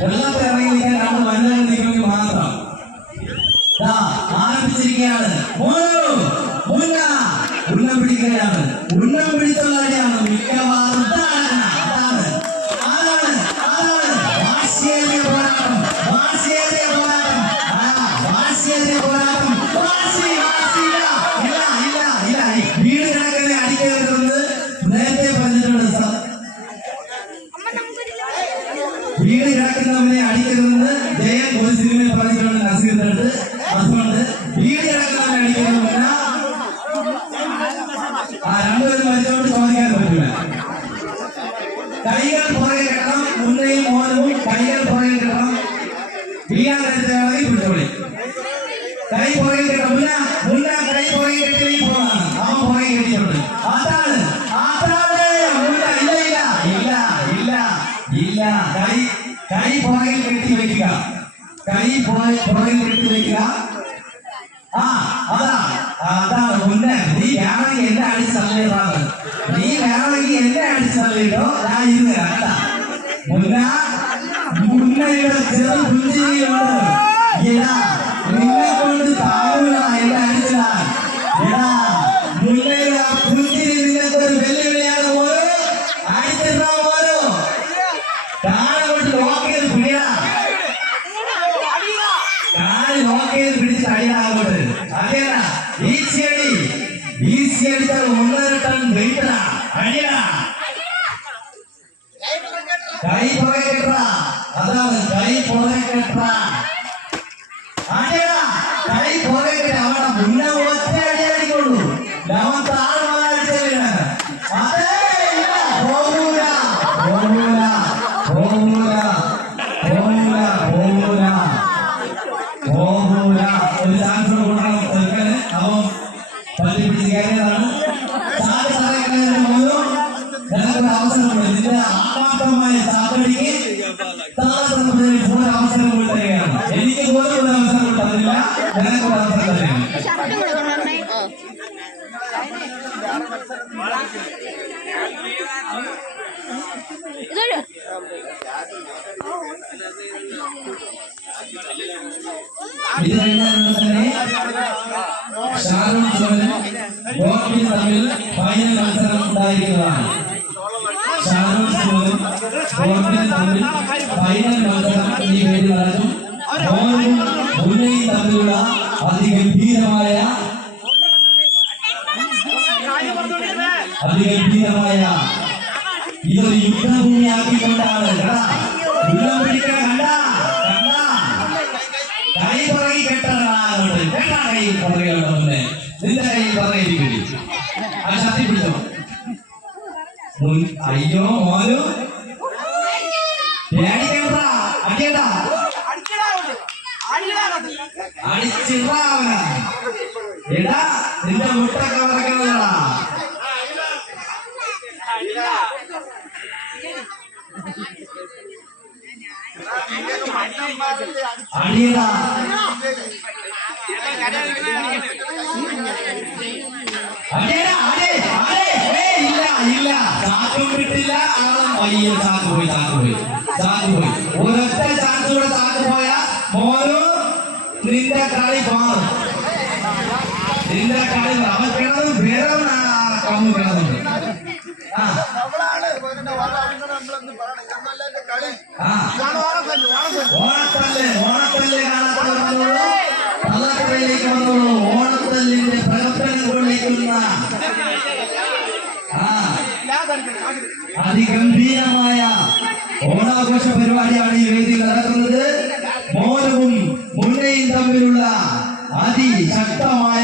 വെള്ളത്തിൽ ഇറങ്ങി നിൽക്കാൻ രണ്ട് വനിതകൾ നിൽക്കുമെങ്കിൽ മാത്രം ആരംഭിച്ചിരിക്കുകയാണ്. ഉന്നം പിടിക്കുകയാണ്. ഉന്നം പിടിച്ചുള്ള അടിയാണ് മിക്കവാറും. വാശിയേറിയ പോരാട്ടം, വാശിയേറിയ പോരാട്ടം, വാശിയേറിയ പോരാട്ടം. വീട് കിടക്കുന്ന അടിക്കരുതെന്ന് നേരത്തെ പറഞ്ഞിട്ടുണ്ട്. വീട് കിടക്കുന്നവനെ അടിക്കരുതെന്ന് ജയൻ ഒരു സിനിമയിൽ പറഞ്ഞിട്ടുണ്ട് നസീറിന്റെ അടുത്ത്. അതുകൊണ്ട് വീട് കിടക്കുന്നവനെ അടിക്കരുതെന്ന് രണ്ടുപേരും മരിച്ചോണ്ട് ചോദിക്കാൻ പറ്റില്ല. കൈകൾ പുറകെ കെട്ടണം. മുന്നയും മോനവും കൈകൾ പുറകെ കെട്ടണം. വീഴാൻ കഴിച്ചാണെങ്കിൽ പിടിച്ചോളി. കൈ പുറകെ കെട്ടണം. മുന്ന കൈ പുറകെ കെട്ടി പോകാണ്. അവൻ പുറകെ കെട്ടിയിട്ടുണ്ട്. അതാണ് ഇല്ല. കൈ പുറകിൽ കെട്ടി വെക്കുക. കൈ പുറകിൽ കെട്ടി വെക്കുക. അതാണ് മുന്നേ. നീ വേണമെങ്കിൽ എന്നെ അടിച്ച് തള്ളിയതാണ്. നീ വേണമെങ്കിൽ എന്നെ അടിച്ച് തള്ളിയിട്ടോ. ഞാൻ ഇരുന്ന് കേട്ട മുന്നയുടെ ചെറു പുഞ്ചിരിയുണ്ട്. നിന്നെ കൊണ്ട് താങ്ങൂല എന്നെ അടിച്ചാൽ. മുന്നയുടെ ആ പുഞ്ചിരി നിങ്ങൾക്ക് ഒരു വെല്ലുവിളിയാണ്. ഓരോ അടിച്ചിട്ടാ ഓരോ കാലുകൊണ്ട് നോക്കിയത് പിടിയാ. കാല് നോക്കിയത് പിടിച്ച് അടിയാകോട്ട്. അതേടാ ഈസി അടിച്ചാൽ 1.5 ടൺ വെയിറ്റടാ. അടിയടാ. കൈ പുറകെ കെട്ടാ. അതാണ് കൈ പുറകെ കെട്ടാ. അടിയടാ. കൈ പുറകെ കെട്ടാ. അവിടെ മുന്നേ ഒറ്റ അടി അടിക്കുള്ളൂ. അവൻ താഴ്വാൻ അടിച്ചില്ല. അതേ പോകൂല. ഒരു ചാൻസ് കൊടുക്കണം. അവൻ പള്ളി പിടിച്ച് കയറിയതാണ്. ഞങ്ങൾക്കൊരു അവസരം കൂടി. ഇതിന്റെ ആത്മാർത്ഥമായ ചാത്തടിക്ക് ഒരു അവസരം കൂടി തരികയാണ്. എനിക്ക് പോലും ഒരു അവസരം കൂടി തന്നില്ല. ഞങ്ങൾക്കൊരു അവസരം തരികയാണ്. ഇത് കഴിഞ്ഞാൽ തന്നെ ഷാരൂൺ ചോനും ഗോപിയും തമ്മിൽ ഫൈനൽ മത്സരം ഉണ്ടായിരിക്കുന്നതാണ്. ഷാരൂൺ ചോനും ഗോപിയും തമ്മിൽ ഫൈനൽ മത്സരം ഈ വേദി നടക്കും. മോനും മുന്നയും തമ്മിലുള്ള അതിഗംഭീരമായ ഇതൊരു യുദ്ധഭൂമിയാക്കിക്കൊണ്ടാണ്. ഉന്നം പിടിക്കാൻ കൈ പുറകെ കെട്ടാണ്. കൈ പുറകെ മുന്നേ നിന്റെ കൈ പുറകെ ആ ശക്തി പിടിച്ചോ. അയ്യോ മോനു അടിച്ചിടാവന. എടാ നിന്റെ മുട്ടൊക്കെ പറക്കണതാ. അടിയടാ. ഇല്ല ചാക്കും കിട്ടില്ല. അയ്യോ ചാക്ക് പോയി. ഒരൊറ്റ ചാൻസ് കൂടെ ചാക്ക് പോയാ മോനോ നിന്റെ കളി മാറും. അവൻ കിണറും വേറെ കമ്മു കിണറുണ്ട്. ഓണത്തല്ലേ കാണാത്തവരിലേക്ക് വന്നോളൂ. ഓണത്തല്ലിന്റെ പ്രവർത്തനങ്ങളിലേക്കുള്ള അതിഗംഭീരമായ ഓണാഘോഷ പരിപാടിയാണ് ഈ വേദിയിൽ നടക്കുന്നത്. മോനവും മുന്നയും തമ്മിലുള്ള അതിശക്തമായ